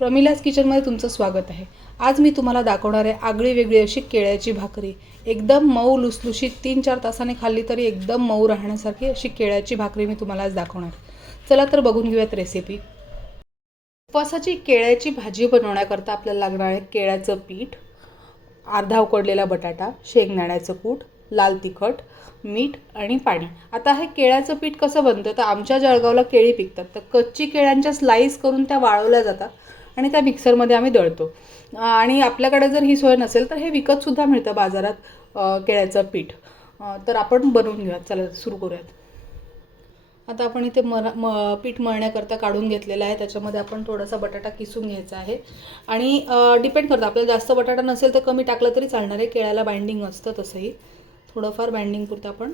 प्रमिलास किचनमध्ये तुमचं स्वागत आहे. आज मी तुम्हाला दाखवणार आहे आगळी वेगळी अशी केळ्याची भाकरी. एकदम मऊ लुसलुशीत तीन चार तासाने खाल्ली तरी एकदम मऊ राहण्यासारखी अशी केळ्याची भाकरी मी तुम्हाला आज दाखवणार आहे. चला तर बघून घेऊयात रेसिपी उपवासाची केळ्याची भाजी बनवण्याकरता आपल्याला लागणार आहे केळ्याचं पीठ अर्धा उकडलेला बटाटा शेंगदाण्याचं कूट लाल तिखट मीठ आणि पाणी. आता हे केळ्याचं पीठ कसं बनतं? तर आमच्या जळगावला केळी पिकतात. तर कच्ची केळ्यांच्या स्लाईस करून त्या वाळवल्या जातात. आणि त्या मिक्सरमध्ये आम्ही दळतो. आणि आपल्याकडे जर ही सोय नसेल तर हे विकतसुद्धा मिळतं बाजारात केळ्याचं पीठ. तर आपण बनवून घेऊयात. चला सुरू करूयात. आता आपण इथे मर म पीठ मळण्याकरता काढून घेतलेलं आहे. त्याच्यामध्ये आपण थोडासा बटाटा किसून घ्यायचा आहे. आणि डिपेंड करतं. आपल्याला जास्त बटाटा नसेल तर कमी टाकलं तरी चालणार आहे. केळ्याला बाइंडिंग असतं तसंही. थोडंफार बाइंडिंग पुरतं आपण.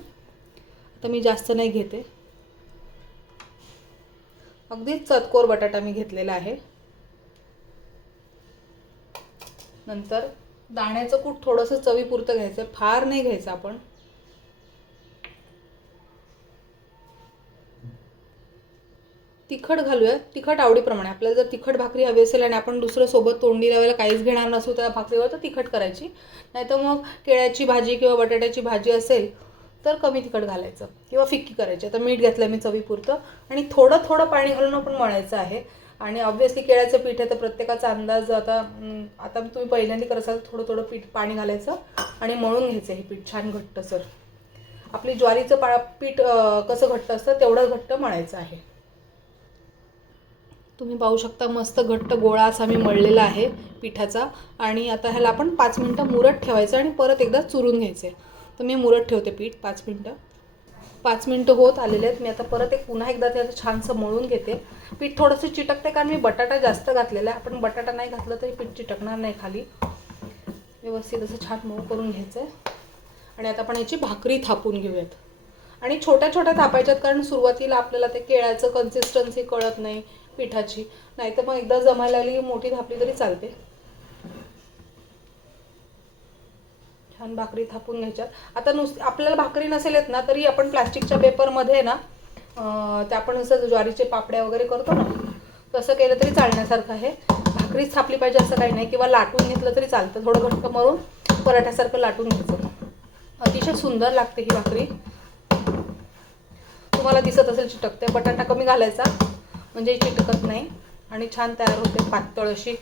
आता मी जास्त नाही घेते. अगदीच चतकोर बटाटा मी घेतलेला आहे. नंतर दाण्याचं कूट थोडंसं चवीपुरतं घ्यायचं फार नाही घ्यायचं आपण. तिखट घालूया तिखट आवडीप्रमाणे. आपल्याला जर तिखट भाकरी हवी असेल आणि आपण दुसरं सोबत तोंडी लावायला काहीच घेणार नसू त्या भाकरीवर तर तिखट करायची. नाही तर मग केळ्याची भाजी किंवा बटाट्याची भाजी असेल तर कमी तिखट घालायचं. किंवा फिक्की करायची. आता मीठ घातलं मी चवीपुरतं. आणि थोडं थोडं पाणी घालून आपण मळायचं आहे. आणि ऑब्व्हियसली केळ्याचं पीठ आहे तर प्रत्येकाचा अंदाज आता आता तुम्ही पहिल्यांदा करत असाल थोडं थोडं पीठ पाणी घालायचं आणि मळून घ्यायचं हे पीठ छान घट्ट सर. आपली ज्वारीचं पा पीठ कसं घट्ट असतं तेवढं घट्ट मळायचं आहे. तुम्ही पाहू शकता मस्त घट्ट गोळा असा मी मळलेला आहे पिठाचा. आणि आता ह्याला आपण पाच मिनटं मुरत ठेवायचं आणि परत एकदा चुरून घ्यायचे तर मी मुरत ठेवते पीठ पाच मिनटं. पाच मिनटं होत आलेले आहेत. मी आता परत एक पुन्हा एकदा ते आता छानसं मळून घेते. पीठ थोडंसं चिटकते कारण मी बटाटा जास्त घातलेला आहे. आपण बटाटा नाही घातलं तरी पीठ चिटकणार नाही खाली. व्यवस्थित असं छान मऊ करून घ्यायचं आहे आणि आता आपण याची भाकरी थापून घेऊयात. आणि छोट्या छोट्या थापायच्यात कारण सुरुवातीला आपल्याला ते केळ्याचं कन्सिस्टन्सी कळत नाही पिठाची. नाहीतर मग एकदा जमायला लागली मोठी थापली तरी चालते. आणि भाकरी थापून घ्यायच्यात. आता नुस आपल्याला भाकरी नसेल येत ना तरी आपण प्लास्टिकच्या पेपरमध्ये ना ते आपण जसं ज्वारीचे पापड्या वगैरे करतो ना तसं केलं तरी चालण्यासारखं आहे. भाकरीच थापली पाहिजे असं काही नाही किंवा लाटून घेतलं तरी चालतं थोडं घट्ट मरून पराठ्यासारखं लाटून घ्यायचं अतिशय सुंदर लागते ही भाकरी. तुम्हाला दिसत असेल चिटकते बटाटा कमी घालायचा म्हणजे चिटकत नाही आणि छान तयार होते पातळ अशी.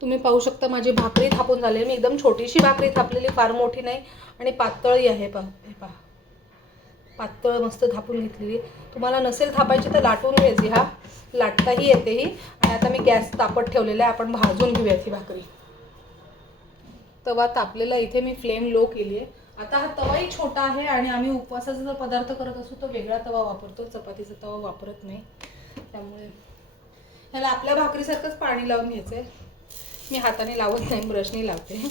तुम्ही पाहू शकता माझी भाकरी थापून झाली मी एकदम छोटीशी भाकरी थापलेली फार मोठी नाही आणि पातळही आहे पा हे पहा. पातळ मस्त थापून घेतलेली. तुम्हाला नसेल थापायची तर लाटून घ्यायची हा. लाटताही येते ही आणि आता मी गॅस तापत ठेवलेला आहे. आपण भाजून घेऊयात ही भाकरी. तवा तापलेला इथे मी फ्लेम लो केली आहे. आता हा तवाही छोटा आहे आणि आम्ही उपवासाचा जर पदार्थ करत असू तर वेगळा तवा वापरतो. चपातीचा तवा वापरत नाही. त्यामुळे ह्याला आपल्या भाकरीसारखंच पाणी लावून घ्यायचं आहे मी हाताने लावत नाही ब्रशने लावते.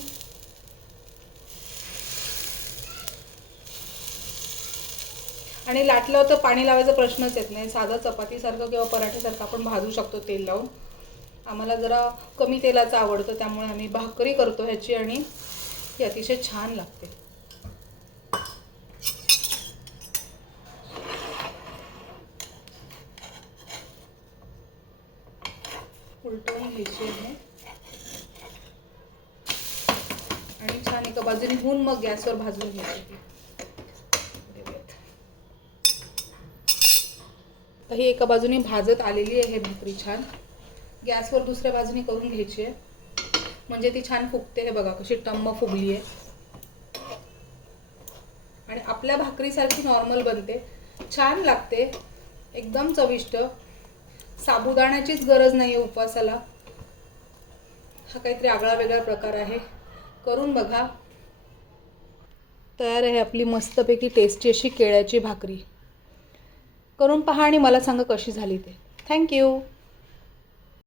आणि लाटलं तर पाणी लावायचा प्रश्नच येत नाही. साधा चपातीसारखं किंवा पराठीसारखं आपण भाजू शकतो तेल लावून. आम्हाला जरा कमी तेलाचं आवडतं त्यामुळे आम्ही भाकरी करतो ह्याची आणि ही अतिशय छान लागते. उलटवून घ्यायची आहे आणि छान एका बाजूने होऊन मग गॅसवर भाजून घ्यायची. तर ही एका बाजूने भाजत आलेली आहे भाकरी छान. गॅसवर दुसऱ्या बाजूने करून घ्यायची आहे. म्हणजे ती छान फुगते हे बघा कशी टम्म फुगली आहे. आणि आपल्या भाकरीसारखी नॉर्मल बनते. छान लागते. एकदम चविष्ट. साबुदाण्याचीच गरज नाही आहे उपवासाला. हा काहीतरी आगळा वेगळा प्रकार आहे. करून बघा. तयार आहे आपली मस्तपैकी टेस्टी अशी केळ्याची भाकरी. करून पहा आणि मला सांगा कशी झाली ते. थँक्यू